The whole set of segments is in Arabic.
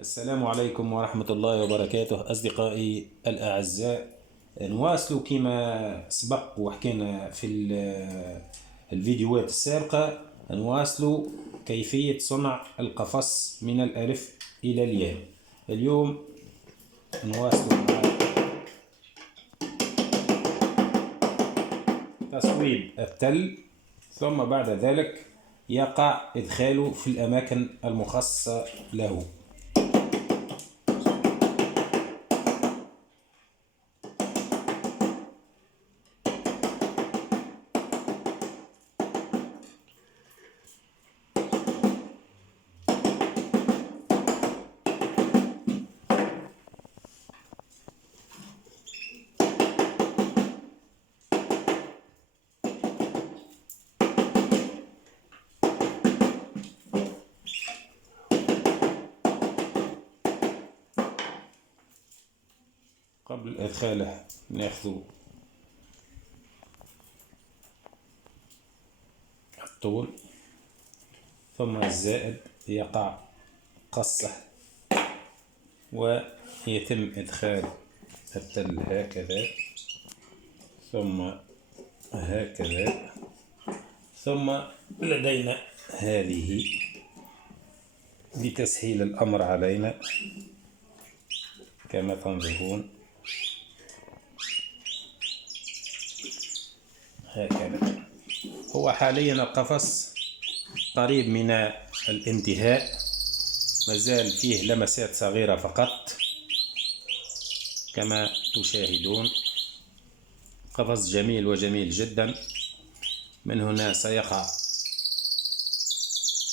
السلام عليكم ورحمة الله وبركاته أصدقائي الأعزاء. نواصل كما سبق وحكينا في الفيديوهات السابقة. نواصل كيفية صنع القفص من الألف إلى الياء. اليوم نواصل مع تصويب التل، ثم بعد ذلك يقع إدخاله في الأماكن المخصصة له. قبل إدخاله ناخذ الطول، ثم الزائد يقع قصه، ويتم إدخال التل هكذا ثم هكذا، ثم لدينا هذه لتسهيل الأمر علينا كما تنظرون هكذا. هو حاليا القفص قريب من الانتهاء، مازال فيه لمسات صغيرة فقط كما تشاهدون. قفص جميل وجميل جدا. من هنا سيقع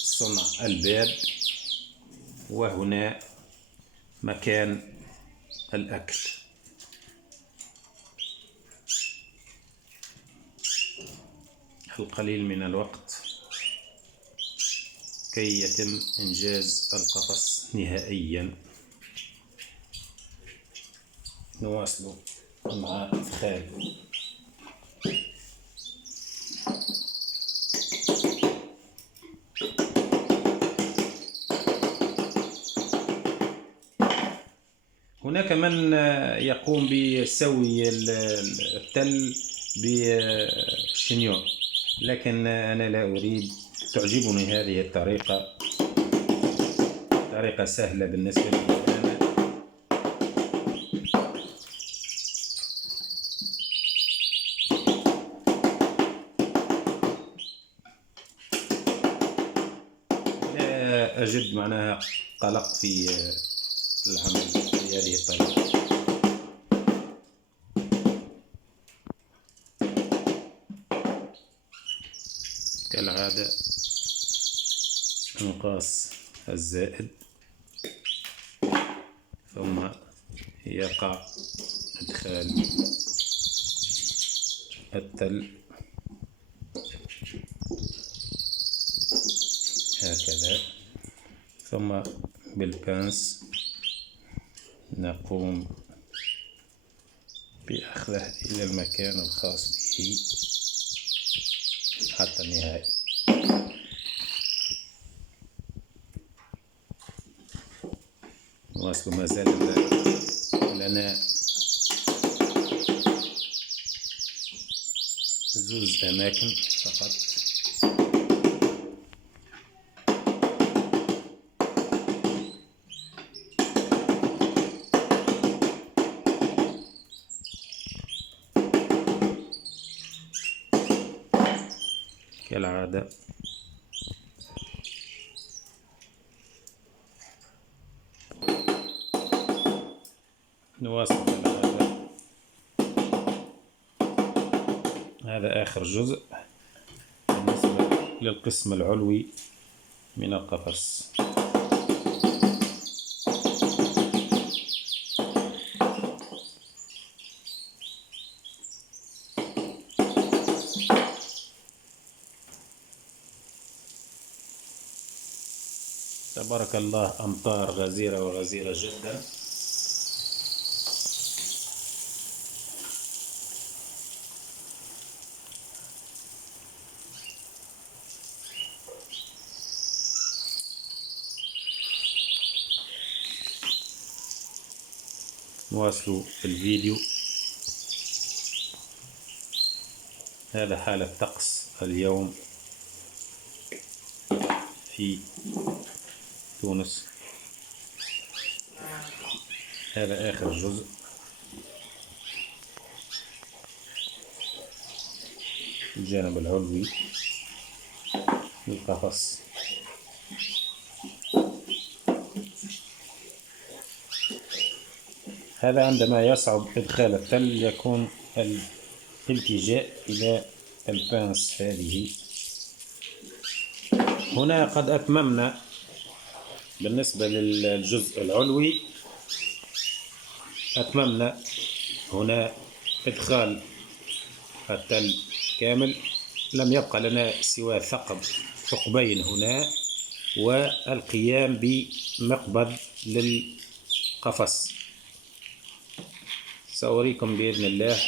صنع الباب، وهنا مكان الأكل. القليل من الوقت كي يتم إنجاز القفص نهائيا. نواصل مع إدخال هناك من يقوم بسوي التل بالشنيور، لكن أنا لا أريد. تعجبني هذه الطريقة، طريقة سهلة بالنسبة لي أنا. لا أجد معناها قلق في العمل بهذه الطريقة. كالعادة نقاس الزائد، ثم يقع إدخال التل هكذا، ثم بالبانس نقوم بأخذه إلى المكان الخاص به حتى النهاية. نواصل، ما زال لنا زوز أماكن فقط. كالعادة نواصل كالعادة. هذا آخر جزء بالنسبة للقسم العلوي من القفص. تبارك الله، أمطار غزيرة وغزيرة جدا. نواصل الفيديو. هذا حالة طقس اليوم في تونس. هذا آخر جزء. الجانب العلوي للقفص. هذا عندما يصعب إدخال التل يكون الالتجاء إلى البانس هذه. هنا قد أتممنا بالنسبة للجزء العلوي، أتممنا هنا إدخال التل كامل. لم يبقى لنا سوى ثقبين هنا والقيام بمقبض للقفص. سأريكم بإذن الله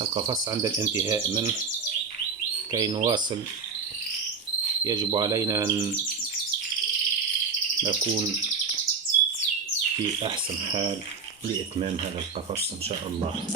القفص عند الانتهاء منه. كي نواصل يجب علينا أن نكون في أحسن حال لإتمام هذا القفص إن شاء الله.